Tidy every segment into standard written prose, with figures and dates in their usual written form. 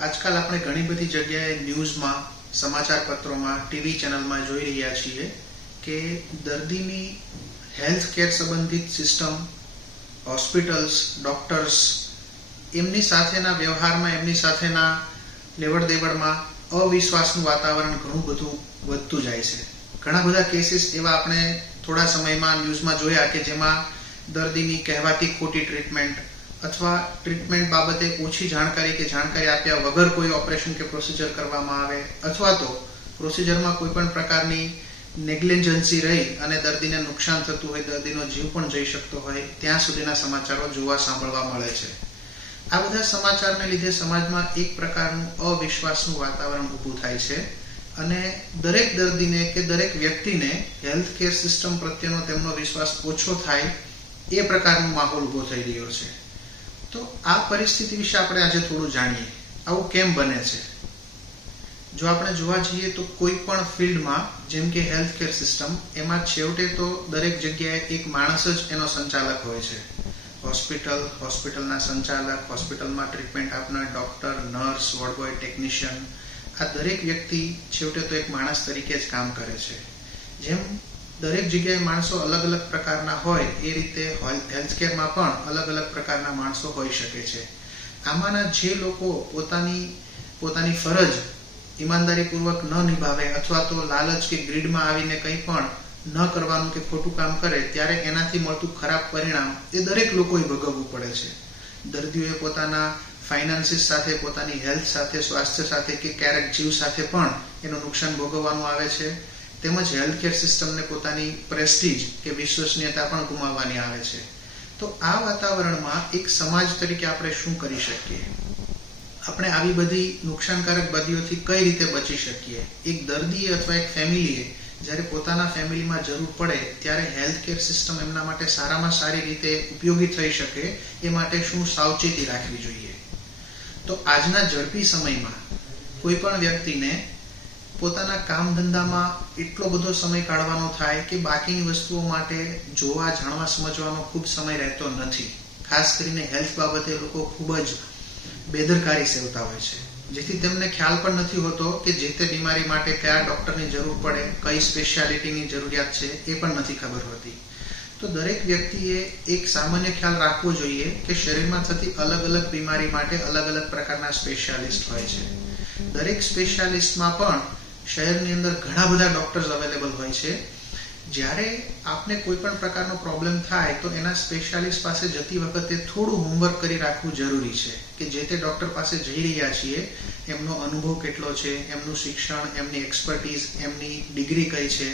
આજકાલ આપણે ઘણી બધી જગ્યાએ ન્યૂઝમાં, સમાચાર પત્રોમાં, ટીવી ચેનલમાં જોઈ રહ્યા છીએ કે દર્દીની હેલ્થ કેર સંબંધિત સિસ્ટમ, હોસ્પિટલ્સ, ડોક્ટર્સ એમની સાથેના વ્યવહારમાં, એમની સાથેના લેવડ દેવડમાં અવિશ્વાસનું વાતાવરણ ઘણું બધું વધતું જાય છે. ઘણા બધા કેસીસ એવા આપણે થોડા સમયમાં ન્યૂઝમાં જોયા કે જેમાં દર્દીની કહેવાતી ખોટી ટ્રીટમેન્ટ અથવા ટ્રીટમેન્ટ બાબતે ઓછી જાણકારી આપ્યા વગર કોઈ ઓપરેશન કે પ્રોસિજર કરવામાં આવે, અથવા તો પ્રોસિજરમાં કોઈ પણ પ્રકારની નેગ્લિજન્સી રહી અને દર્દીને નુકસાન થતું હોય, દર્દીનો જીવ પણ જઈ શકતો હોય, ત્યાં સુધીના સમાચારો જોવા સાંભળવા મળે છે. આ બધા સમાચારને લીધે સમાજમાં એક પ્રકારનું અવિશ્વાસનું વાતાવરણ ઊભું થાય છે અને દરેક દર્દીને કે દરેક વ્યક્તિને હેલ્થ કેર સિસ્ટમ પ્રત્યેનો તેમનો વિશ્વાસ ઓછો થાય એ પ્રકારનો માહોલ ઊભો થઈ રહ્યો છે. તો આ પરિસ્થિતિ વિશે આપણે આજે થોડું જાણીએ. આવું કેમ બને છે? જો આપણે જોવા જઈએ તો કોઈ પણ ફિલ્ડમાં, જેમ કે હેલ્થ કેર સિસ્ટમ, એમાં છેવટે તો દરેક જગ્યાએ એક માણસ જ એનો સંચાલક હોય છે. હોસ્પિટલના સંચાલક, હોસ્પિટલમાં ટ્રીટમેન્ટ આપનાર doctor, nurse, ward boy, technician, આ દરેક વ્યક્તિ છેવટે તો એક માણસ તરીકે જ કામ કરે છે. જેમ દરેક જગ્યાએ માણસો અલગ અલગ પ્રકારના હોય એ રીતે હેલ્થ કેરમાં પણ અલગ અલગ પ્રકારના માણસો હોઈ શકે છે. આમાંના જે લોકો પોતાની ફરજ ઈમાનદારીપૂર્વક ન નિભાવે અથવા તો લાલચ કે ગ્રીડમાં આવીને કંઈ પણ ન કરવાનું કે ખોટું કામ કરે, ત્યારે એનાથી મળતું ખરાબ પરિણામ એ દરેક લોકોએ ભોગવવું પડે છે. દર્દીઓએ પોતાના ફાઇનાન્સીસ સાથે, પોતાની હેલ્થ સાથે, સ્વાસ્થ્ય સાથે કે ક્યારેક જીવ સાથે પણ એનું નુકસાન ભોગવવાનું આવે છે. તેમજ હેલ્થ કેર સિસ્ટમને પોતાની પ્રેસ્ટીજ કે વિશ્વસનીયતા પણ ગુમાવવાની આવે છે. તો આ વાતાવરણમાં એક સમાજ તરીકે આપણે શું કરી શકીએ? આપણે આવી બધી નુકસાનકારક બદીઓથી કઈ રીતે બચી શકીએ? એક દર્દીએ અથવા એક ફેમિલીએ જ્યારે પોતાના ફેમિલીમાં જરૂર પડે ત્યારે હેલ્થ કેર સિસ્ટમ એમના માટે સારામાં સારી રીતે ઉપયોગી થઈ શકે એ માટે શું સાવચેતી રાખવી જોઈએ? તો આજના ઝડપી સમયમાં કોઈ પણ વ્યક્તિને પોતાના કામ ધંધામાં એટલો બધો સમય કાઢવાનો થાય કે બાકીની વસ્તુઓ માટે જોવા, જાણવા, સમજવાનો ખૂબ સમય રહેતો નથી. ખાસ કરીને હેલ્થ બાબતે લોકો ખૂબ જ બેદરકારી સેવતા હોય છે, જેથી તેમને ખ્યાલ પણ નથી હોતો કે જે તે બીમારી માટે કયા ડોક્ટરની જરૂર પડે, કઈ સ્પેશિયાલિટીની જરૂરિયાત છે એ પણ નથી ખબર હોતી. તો દરેક વ્યક્તિએ એક સામાન્ય ખ્યાલ રાખવો જોઈએ કે શરીરમાં થતી અલગ અલગ બીમારી માટે અલગ અલગ પ્રકારના સ્પેશિયાલિસ્ટ હોય છે. દરેક સ્પેશિયાલિસ્ટમાં પણ શહેરની અંદર ઘણા બધા ડોક્ટર્સ અવેલેબલ હોય છે. જ્યારે આપને કોઈ પણ પ્રકારનો પ્રોબ્લેમ થાય તો એના સ્પેશિયાલિસ્ટ પાસે જતી વખતે થોડું હોમવર્ક કરી રાખવું જરૂરી છે કે જે તે ડોક્ટર પાસે જઈ રહ્યા છીએ એમનો અનુભવ કેટલો છે, એમનું શિક્ષણ, એમની એક્સપર્ટીઝ, એમની ડિગ્રી કઈ છે,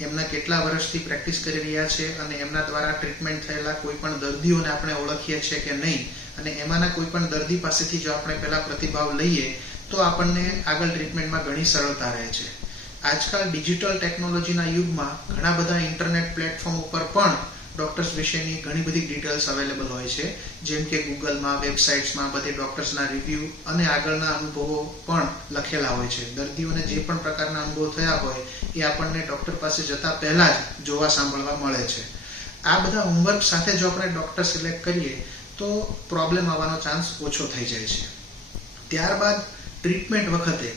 એમના કેટલા વર્ષથી પ્રેક્ટિસ કરી રહ્યા છે અને એમના દ્વારા ટ્રીટમેન્ટ થયેલા કોઈ પણ દર્દીઓને આપણે ઓળખીએ છીએ કે નહીં, અને એમાંના કોઈ પણ દર્દી પાસેથી જો આપણે પહેલા પ્રતિભાવ લઈએ તો આપણને આગળ ટ્રીટમેન્ટમાં ઘણી સરળતા રહે છે. આજકાલ ડિજિટલ ટેકનોલોજીના યુગમાં ઘણા બધા ઇન્ટરનેટ પ્લેટફોર્મ ઉપર પણ ડોક્ટર્સ વિશેની ઘણી બધી ડિટેલ્સ અવેલેબલ હોય છે, જેમ કે ગૂગલમાં, વેબસાઇટ્સમાં બધે ડોક્ટર્સના રિવ્યૂ અને આગળના અનુભવો પણ લખેલા હોય છે. દર્દીઓને જે પણ પ્રકારના અનુભવ થયા હોય એ આપણને ડોક્ટર પાસે જતા પહેલા જ જોવા, સાંભળવા મળે છે. આ બધા હોમવર્ક સાથે જો આપણે ડોક્ટર સિલેક્ટ કરીએ તો પ્રોબ્લેમ આવવાનો ચાન્સ ઓછો થઈ જાય છે. ત્યારબાદ ટ્રીટમેન્ટ વખતે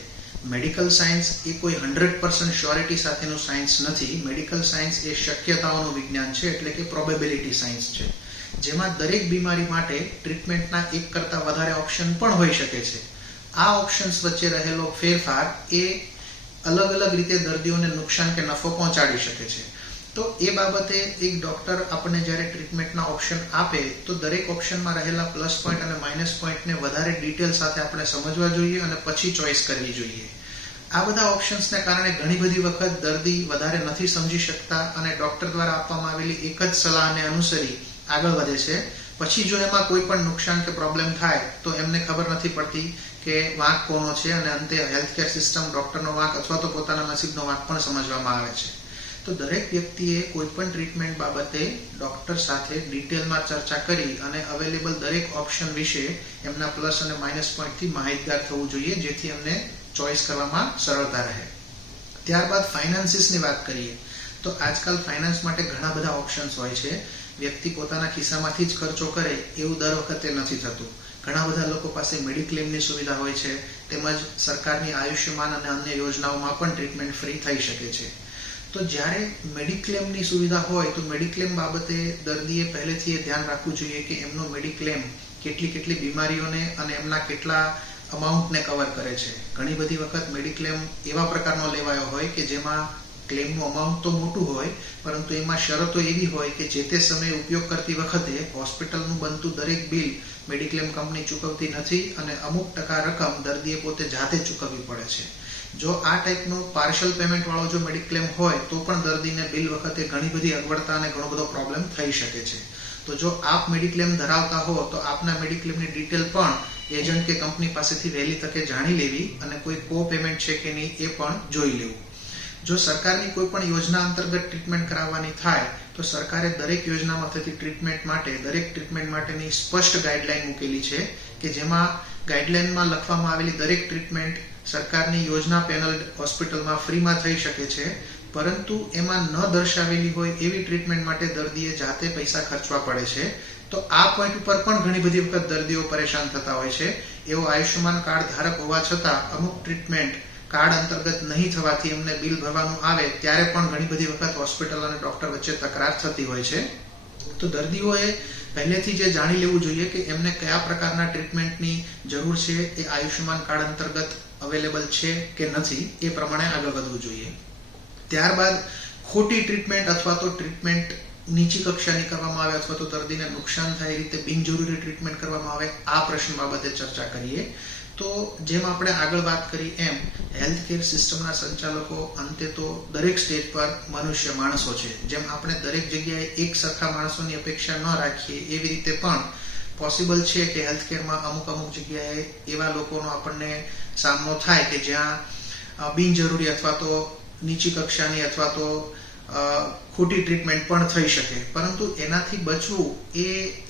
મેડિકલ સાયન્સ એ કોઈ 100% શ્યોરિટી સાથેનું સાયન્સ નથી. મેડિકલ સાયન્સ એ શક્યતાઓનું વિજ્ઞાન છે, એટલે કે પ્રોબેબિલિટી સાયન્સ છે, જેમાં દરેક બીમારી માટે ટ્રીટમેન્ટના એક કરતાં વધારે ઓપ્શન પણ હોઈ શકે છે. આ ઓપ્શન્સ વચ્ચે રહેલો ફેરફાર એ અલગ અલગ રીતે દર્દીઓને નુકસાન કે નફો પહોંચાડી શકે છે. તો એ બાબતે એક ડોક્ટર આપણને જ્યારે ટ્રીટમેન્ટના ઓપ્શન આપે તો દરેક ઓપ્શનમાં રહેલા પ્લસ પોઈન્ટ અને માઇનસ પોઈન્ટને વધારે ડિટેલ સાથે આપણે સમજવા જોઈએ અને પછી ચોઈસ કરવી જોઈએ. આ બધા ઓપ્શન્સને કારણે ઘણી બધી વખત દર્દી વધારે નથી સમજી શકતા અને ડોક્ટર દ્વારા આપવામાં આવેલી એક જ સલાહને અનુસરી આગળ વધે છે. પછી જો એમાં કોઈ પણ નુકસાન કે પ્રોબ્લેમ થાય તો એમને ખબર નથી પડતી કે વાંક કોનો છે, અને અંતે હેલ્થ કેર સિસ્ટમ ડોક્ટરનો વાંક અથવા તો પોતાના નસીબનો વાંક પણ સમજવામાં આવે છે. તો દરેક વ્યક્તિએ કોઈ પણ ટ્રીટમેન્ટ બાબતે ડોક્ટર સાથે ડિટેલમાં ચર્ચા કરી અને અવેલેબલ દરેક ઓપ્શન વિશે એમના પ્લસ અને માઇનસ પોઈન્ટથી માહિતગાર થવું જોઈએ, જેથી એમને ચોઈસ કરવામાં સરળતા રહે. ત્યારબાદ ફાઇનાન્સીસની વાત કરીએ તો આજકાલ ફાઇનાન્સ માટે ઘણા બધા ઓપ્શન્સ હોય છે. વ્યક્તિ પોતાના ખિસ્સામાંથી જ ખર્ચો કરે એવું દર વખતે નથી થતું. ઘણા બધા લોકો પાસે મેડિક્લેમની સુવિધા હોય છે, તેમજ સરકારની આયુષ્યમાન અને અન્ય યોજનાઓમાં પણ ટ્રીટમેન્ટ ફ્રી થઈ શકે છે. તો જ્યારે મેડિક્લેમની સુવિધા હોય તો મેડિક્લેમ બાબતે દર્દીએ પહેલેથી એ ધ્યાન રાખવું જોઈએ કે એમનો મેડિક્લેમ કેટલી બીમારીઓને અને એમના કેટલા અમાઉન્ટને કવર કરે છે. ઘણી બધી વખત મેડિક્લેમ એવા પ્રકારનો લેવાયો હોય કે જેમાં ક્લેમનું અમાઉન્ટ તો મોટું હોય, પરંતુ એમાં શરતો એવી હોય કે જે તે સમયે ઉપયોગ કરતી વખતે હોસ્પિટલનું બનતું દરેક બિલ મેડિક્લેમ કંપની ચૂકવતી નથી અને અમુક ટકા રકમ દર્દીએ પોતે જાતે ચૂકવવી પડે છે. જો આ ટાઈપનો પાર્શિયલ પેમેન્ટ વાળો જો મેડિક્લેમ હોય તો પણ દર્દીને બિલ વખતે ઘણી બધી અગવડતા અને ઘણો બધો પ્રોબ્લેમ થઈ શકે છે. તો જો આપ મેડિક્લેમ ધરાવતા હો તો આપના મેડિક્લેમની ડિટેલ પણ એજન્ટ કે કંપની પાસેથી વહેલી તકે જાણી લેવી અને કોઈ કો પેમેન્ટ છે કે નહીં એ પણ જોઈ લેવું. જો સરકારની કોઈ પણ યોજના અંતર્ગત ટ્રીટમેન્ટ કરાવવાની થાય તો સરકારે દરેક યોજનામાં થતી ટ્રીટમેન્ટ માટે દરેક ટ્રીટમેન્ટ માટેની સ્પષ્ટ ગાઈડલાઈન મૂકેલી છે કે જેમાં ગાઈડલાઈનમાં લખવામાં આવેલી દરેક ટ્રીટમેન્ટ સરકારની યોજના પેનલ હોસ્પિટલમાં ફ્રીમાં થઈ શકે છે, પરંતુ એમાં ન દર્શાવેલી હોય એવી ટ્રીટમેન્ટ માટે દર્દીએ જાતે પૈસા ખર્ચવા પડે છે. તો આ પોઈન્ટ ઉપર પણ ઘણી બધી વખત દર્દીઓ પરેશાન થતા હોય છે. એવો આયુષ્યમાન કાર્ડ ધારક હોવા છતાં અમુક ટ્રીટમેન્ટ કાર્ડ અંતર્ગત નહીં થવાથી એમને બિલ ભરવાનું આવે ત્યારે પણ ઘણી બધી વખત હોસ્પિટલ અને ડોક્ટર વચ્ચે તકરાર થતી હોય છે. તો દર્દીઓએ પહેલેથી જે જાણી લેવું જોઈએ કે એમને કયા પ્રકારના ટ્રીટમેન્ટની જરૂર છે, એ આયુષ્યમાન કાર્ડ અંતર્ગત અવેલેબલ છે કે નથી, એ પ્રમાણે આગળ વધવું જોઈએ. ત્યારબાદ ખોટી ટ્રીટમેન્ટ અથવા તો ટ્રીટમેન્ટ નીચી કક્ષાની કરવામાં આવે અથવા તો દર્દીને નુકસાન થાય એ રીતે બિનજરૂરી ટ્રીટમેન્ટ કરવામાં આવે, આ પ્રશ્ન બાબતે ચર્ચા કરીએ. તો જેમ આપણે આગળ વાત કરી એમ હેલ્થ કેર સિસ્ટમના સંચાલકો અંતે તો દરેક સ્ટેજ પર મનુષ્ય માણસો છે. જેમ આપણે દરેક જગ્યાએ એક સરખા માણસોની અપેક્ષા ન રાખીએ એવી રીતે પણ પોસિબલ છે કે હેલ્થ કેરમાં અમુક જગ્યાએ એવા લોકોનો આપણને સામનો થાય કે જ્યાં બિનજરૂરી અથવા તો નીચી કક્ષાની અથવા તો ખોટી ટ્રીટમેન્ટ પણ થઈ શકે. પરંતુ એનાથી બચવું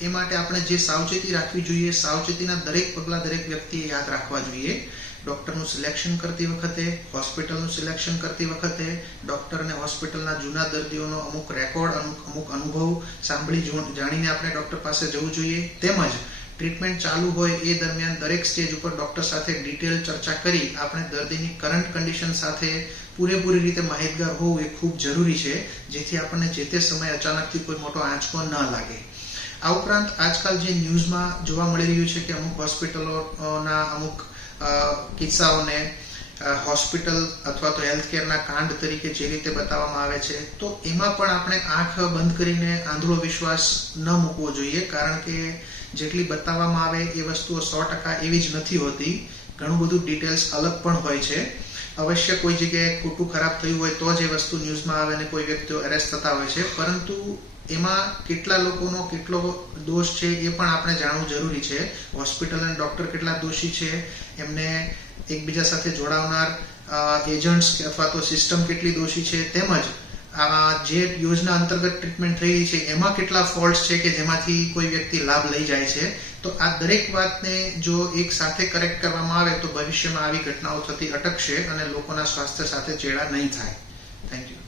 એ માટે આપણે જે સાવચેતી રાખવી જોઈએ, સાવચેતીના દરેક પગલા દરેક વ્યક્તિએ યાદ રાખવા જોઈએ. ડોક્ટરનું સિલેક્શન કરતી વખતે, હોસ્પિટલનું સિલેક્શન કરતી વખતે ડોક્ટર અને હોસ્પિટલના જૂના દર્દીઓનો અમુક રેકોર્ડ, અમુક અનુભવ સાંભળી જાણીને આપણે ડોક્ટર પાસે જવું જોઈએ. તેમજ ટ્રીટમેન્ટ ચાલુ હોય એ દરમિયાન દરેક સ્ટેજ ઉપર ડોક્ટર સાથે ડિટેલ ચર્ચા કરી આપણે દર્દીની કરંટ કન્ડિશન સાથે પૂરેપૂરી રીતે માહિતગાર હોવું એ ખૂબ જરૂરી છે, જેથી આપણને જે તે સમયે અચાનકથી કોઈ મોટો આંચકો ન લાગે. આ ઉપરાંત આજકાલ જે ન્યૂઝમાં જોવા મળી રહ્યું છે કે અમુક હોસ્પિટલોના અમુક કિસ્સાઓને હોસ્પિટલ અથવા તો હેલ્થ કેરના કાંડ તરીકે જે રીતે બતાવવામાં આવે છે, તો એમાં પણ આપણે આંખ બંધ કરીને આંધળો વિશ્વાસ ન મૂકવો જોઈએ, કારણ કે જેટલી બતાવવામાં આવે એ વસ્તુઓ 100% એવી જ નથી હોતી. ઘણું બધું ડિટેલ્સ અલગ પણ હોય છે. અવશ્ય કોઈ જગ્યાએ ખોટું ખરાબ થયું હોય તો જ એ વસ્તુ ન્યૂઝમાં આવે અને કોઈ વ્યક્તિઓ એરેસ્ટ થતા હોય છે, પરંતુ એમાં કેટલા લોકોનો કેટલો દોષ છે એ પણ આપણે જાણવું જરૂરી છે. હોસ્પિટલ અને ડોક્ટર કેટલા દોષી છે, એમને એકબીજા સાથે જોડાવનાર એજન્ટ્સ અથવા તો સિસ્ટમ કેટલી દોષી છે, તેમજ જે યોજના અંતર્ગત ટ્રીટમેન્ટ થઈ રહી છે એમાં કેટલા ફોલ્ટ છે કે જેમાંથી કોઈ વ્યક્તિ લાભ લઈ જાય છે. તો આ દરેક વાતને જો એક સાથે કરેક્ટ કરવામાં આવે તો ભવિષ્યમાં આવી ઘટનાઓ થતી અટકશે અને લોકોના સ્વાસ્થ્ય સાથે ચેડા નહીં થાય. Thank you.